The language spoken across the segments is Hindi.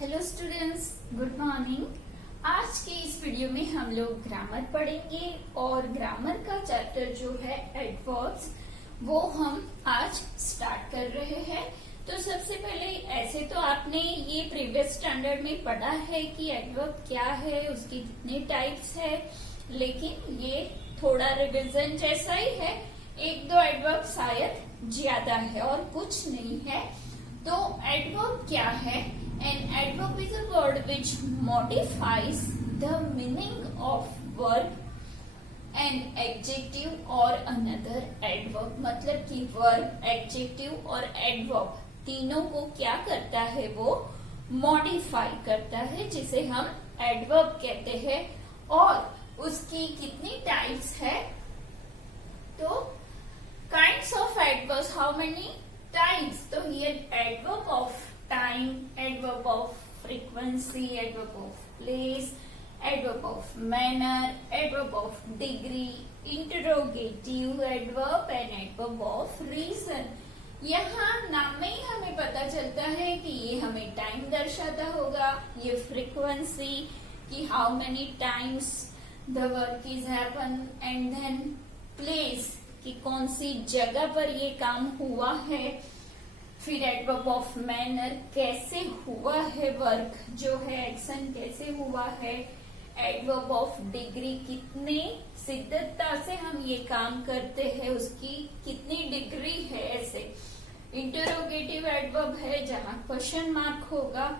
Hello students, good morning. आज के इस वीडियो में हम लोग ग्रामर पढ़ेंगे और ग्रामर का चैप्टर जो है एडवर्ब्स वो हम आज स्टार्ट कर रहे हैं। तो सबसे पहले ऐसे तो आपने ये प्रीवियस स्टैंडर्ड में पढ़ा है कि एडवर्ब क्या है, उसकी कितने टाइप्स है, लेकिन ये थोड़ा रिविजन जैसा ही है। एक दो एडवर्ब शायद ज्यादा है और कुछ नहीं है। तो एडवर्ब क्या है? An adverb is a word which modifies the meaning of verb, an adjective or another adverb। मतलब कि verb, adjective और adverb तीनों को क्या करता है? वो modify करता है, जिसे हम adverb कहते हैं। और उसकी कितनी टाइप्स है? तो kinds of adverbs, how many types? तो here adverb of time, adverb of frequency, adverb of place, adverb of manner, adverb of degree, interrogative adverb and adverb of reason। यहाँ नाम में ही हमें पता चलता है कि ये हमें टाइम दर्शाता होगा, ये फ्रीक्वेंसी कि how many times the work is happen, and then place कि कौन सी जगह पर ये काम हुआ है। फिर एडवर्ब ऑफ मैनर, कैसे हुआ है वर्क जो है, एक्शन कैसे हुआ है। एडवर्ब ऑफ डिग्री, कितने शिद्दतता से हम ये काम करते हैं, उसकी कितनी डिग्री है। ऐसे इंटरोगेटिव एडवर्ब है जहाँ क्वेश्चन मार्क होगा।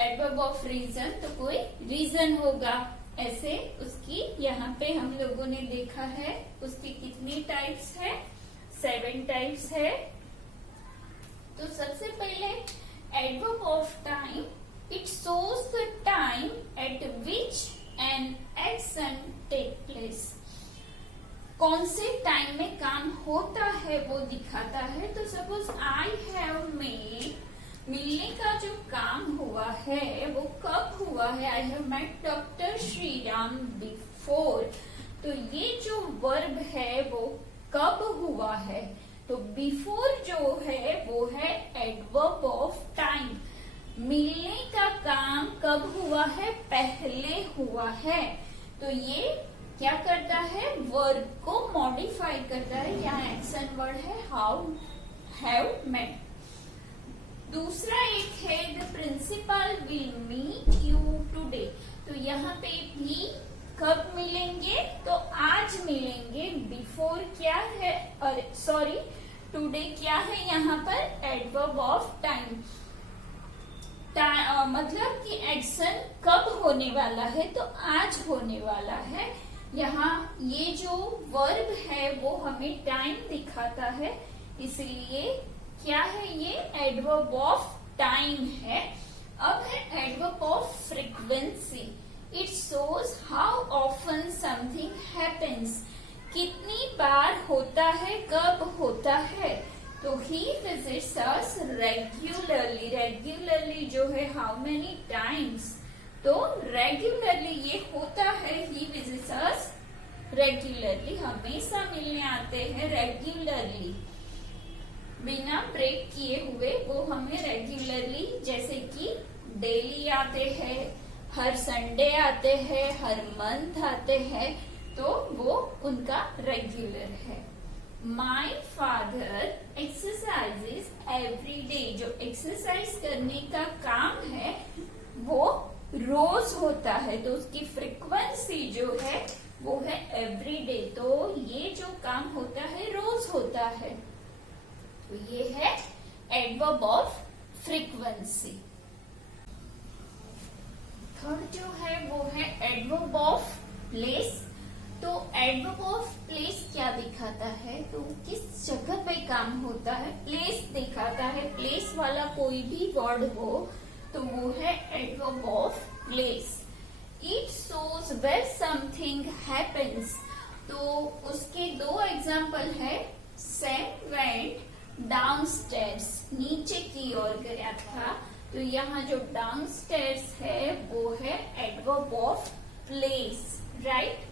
एडवर्ब ऑफ रीजन, तो कोई रीजन होगा। ऐसे उसकी यहाँ पे हम लोगों ने देखा है उसकी कितनी टाइप्स है, 7 टाइप्स है। तो सबसे पहले adverb of time, it shows the time at which an action take place. कौन से टाइम में काम होता है वो दिखाता है। तो सपोज आई हैव मेड, मिलने का जो काम हुआ है वो कब हुआ है? I have met doctor Shriram before. तो ये जो वर्ब है वो कब हुआ है? तो बिफोर जो है वो है एडवर्ब ऑफ टाइम। मिलने का काम कब हुआ है? पहले हुआ है। तो ये क्या करता है? वर्ब को मॉडिफाई करता है। यहाँ एक्शन वर्ड है हाउ हैव मेट। दूसरा एक है the principal will meet you today. तो यहाँ पे भी कब मिलेंगे? तो आज मिलेंगे। बिफोर क्या है? और सॉरी टुडे क्या है? यहाँ पर एडवर्ब ऑफ टाइम। मतलब कि एक्शन कब होने वाला है? तो आज होने वाला है। यहाँ ये जो वर्ब है वो हमें टाइम दिखाता है, इसलिए क्या है? ये एडवर्ब ऑफ टाइम है। अब है adverb of frequency, it shows how often something happens. कितनी बार होता है, कब होता है? तो ही विजिट्स अस रेगुलरली। रेगुलरली जो है हाउ मेनी टाइम्स? तो रेगुलरली ये होता है, ही विजिट्स अस रेगुलरली, हमेशा मिलने आते हैं रेगुलरली, बिना ब्रेक किए हुए वो हमें रेगुलरली, जैसे कि डेली आते हैं, हर संडे आते हैं, हर मंथ आते हैं, तो वो उनका रेगुलर है। My father exercises every day. जो एक्सरसाइज करने का काम है वो रोज होता है, तो उसकी फ्रीक्वेंसी जो है वो है एवरी डे। तो ये जो काम होता है रोज होता है। तो ये है एडवर्ब ऑफ फ्रीक्वेंसी। थर्ड जो है वो है एडवर्ब ऑफ प्लेस। तो एडवर्ब ऑफ प्लेस क्या दिखाता है? तो किस जगह पे काम होता है, प्लेस दिखाता है। प्लेस वाला कोई भी वर्ड हो तो वो है adverb of place. It shows where something happens. तो उसके 2 एग्जाम्पल है। सैम वेंट डाउनस्टेयर्स, नीचे की ओर गया था। तो यहाँ जो डाउनस्टेयर्स है वो है एडवर्ब ऑफ प्लेस, राइट।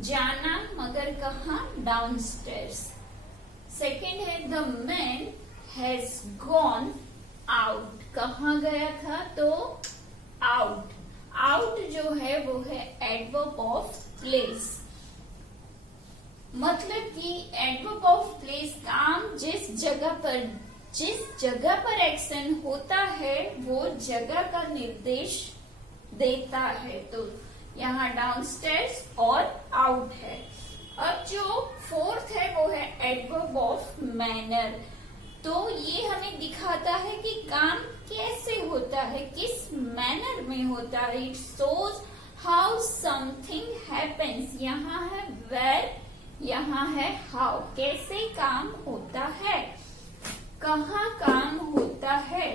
जाना मगर कहाँ? डाउनस्टेयर्स। सेकेंड है the man has gone out. कहाँ गया था, तो आउट। आउट जो है वो है एडवर्ब ऑफ प्लेस। मतलब कि एडवर्ब ऑफ प्लेस काम जिस जगह पर एक्शन होता है वो जगह का निर्देश देता है। तो यहाँ डाउनस्टेयर्स और आउट है। अब जो फोर्थ है वो है एडवर्ब ऑफ मैनर। तो ये हमें दिखाता है कि काम कैसे होता है, किस मैनर में होता है। It shows how something happens. यहाँ है वेर, यहाँ है हाउ, कैसे काम होता है, कहाँ काम होता है।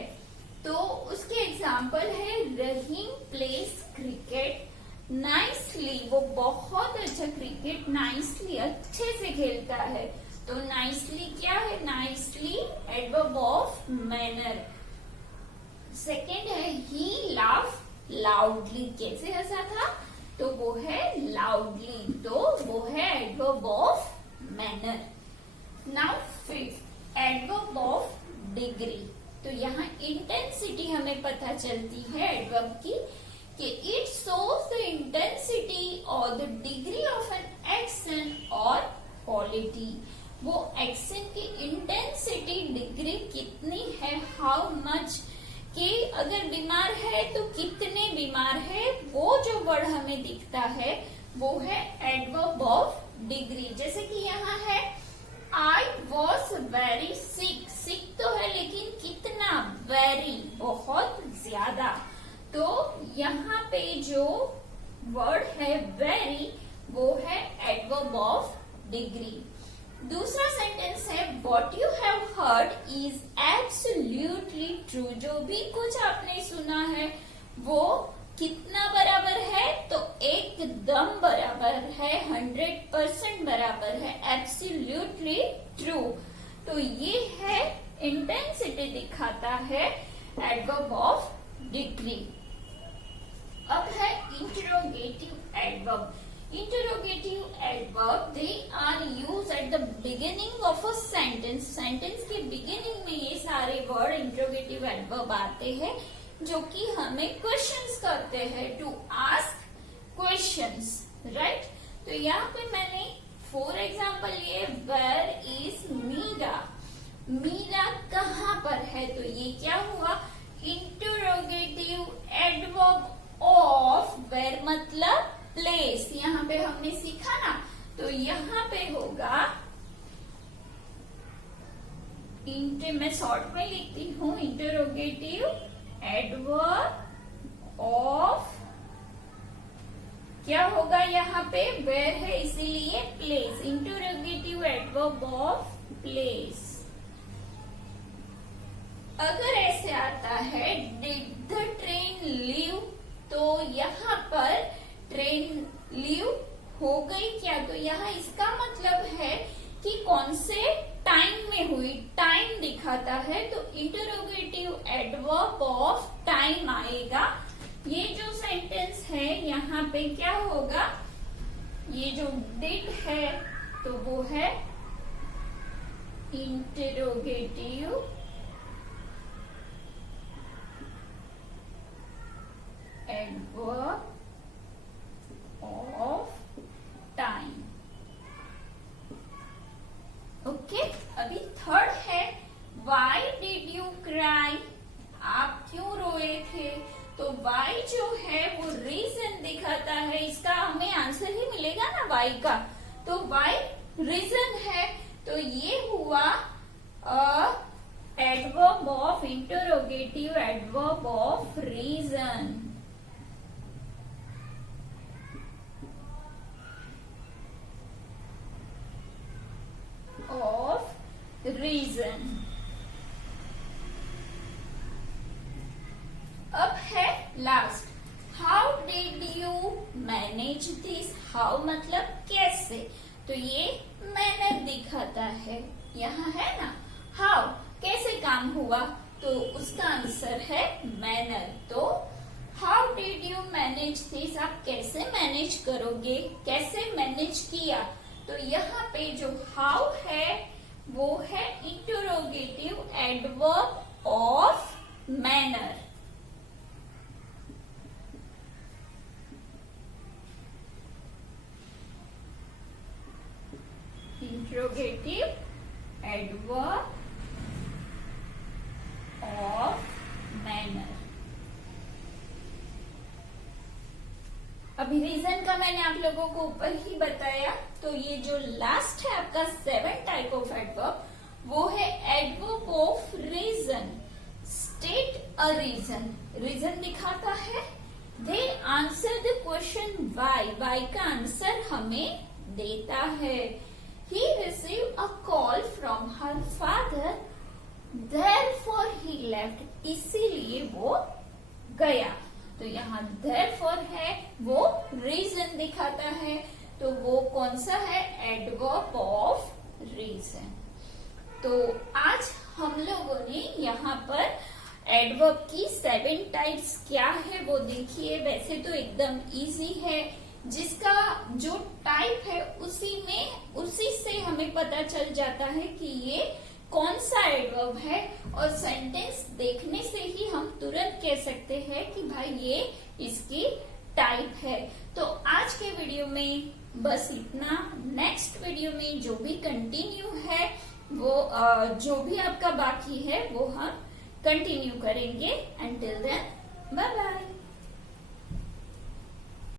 तो उसके एग्जाम्पल है रहीम प्लेस क्रिकेट नाइसली। वो बहुत अच्छा क्रिकेट नाइसली, अच्छे से खेलता है। तो नाइसली क्या है, nicely adverb of manner. Second है ही लाफ लाउडली। कैसे हंसा था, तो वो है लाउडली, तो वो है adverb of manner. Now fifth adverb of degree. तो यहाँ इंटेंसिटी हमें पता चलती है एडवर्ब की कि इट शोज द इंटेंसिटी और the degree of an action और क्वालिटी। वो एक्शन की इंटेंसिटी डिग्री कितनी है, हाउ मच, कि अगर बीमार है तो कितने बीमार है, वो जो वर्ड हमें दिखता है वो है एडवर्ब ऑफ डिग्री। जैसे कि यहाँ है I was very sick। सिक तो है लेकिन कितना, वेरी, बहुत ज्यादा। तो यहाँ पे जो वर्ड है वेरी वो है एडवर्ब ऑफ डिग्री। दूसरा सेंटेंस है what you have heard is absolutely true। जो भी कुछ आपने सुना है वो कितना बराबर है, तो एकदम बराबर है, 100% बराबर है, एब्सोल्युटली ट्रू। तो ये है इंटेंसिटी दिखाता है एडवर्ब ऑफ डिग्री। अब है interrogative adverb. Interrogative adverb they are use at the beginning of a sentence. Sentence के बिगिनिंग में ये सारे वर्ड इंटरोगेटिव एडवर्ब आते हैं जो कि हमें क्वेश्चंस करते हैं, टू आस्क क्वेश्चंस, राइट। तो यहाँ पे मैंने फॉर एग्जाम्पल लिए वेयर इज मीरा। मीरा कहाँ पर है, तो ये क्या हुआ, इंटरोगेटिव एडवर्ब ऑफ वेयर मतलब प्लेस। यहाँ पे हमने सीखा ना, तो यहाँ पे होगा मैं शॉर्ट में लिखती हूँ इंटरोगेटिव एडवर्ब ऑफ, क्या होगा यहाँ पे वेयर है इसीलिए place, interrogative adverb of place. अगर ऐसे आता है डिड द ट्रेन लीव, तो यहाँ पर ट्रेन लीव हो गई क्या, तो यहाँ इसका मतलब है कि कौन से टाइम में हुई, टाइम दिखाता है, तो इंटरोगेटिव एडवर्ब ऑफ टाइम आएगा। ये जो सेंटेंस है यहाँ पे क्या होगा, ये जो डिड है तो वो है interrogative adverb of time. Okay, अभी थर्ड है वाई डिड यू क्राई। आप क्यों रोए थे, तो वाई जो है वो रीजन दिखाता है, इसका हमें आंसर ही मिलेगा ना वाई का, तो वाई रीजन है। तो ये हुआ adverb of interrogative adverb of reason. Of reason. अब है last, how did you manage this. How मतलब कैसे, तो ये मैनर दिखाता है, यहाँ है ना हाउ, कैसे काम हुआ, तो उसका आंसर है मैनर। तो how did you manage this, आप कैसे मैनेज करोगे, कैसे मैनेज किया, तो यहाँ पे जो हाउ है वो है interrogative adverb of manner. Interrogative adverb of manner. अभी रीजन का मैंने आप लोगों को ऊपर ही बताया, तो ये जो लास्ट है आपका 7 टाइप ऑफ एडवर्ब, वो है adverb of reason. State a reason, reason दिखाता है. They answer the question why, why का आंसर हमें देता है. He received a call from her father, therefore he left. इसीलिए वो गया. तो यहाँ therefore है, वो रीजन दिखाता है. तो वो कौन सा है? Adverb of reason. तो आज हम लोगों ने यहाँ पर एडवर्ब की 7 टाइप्स क्या है वो देखिए. वैसे तो एकदम इजी है, जिसका जो टाइप है उसी से हमें पता चल जाता है कि ये कौन सा एडवर्ब है, और सेंटेंस देखने से ही हम तुरंत कह सकते हैं कि भाई ये इसकी टाइप है. तो आज के वीडियो में बस इतना. नेक्स्ट वीडियो में जो भी कंटिन्यू है वो जो भी आपका बाकी है वो हम कंटिन्यू करेंगे. Until then bye bye.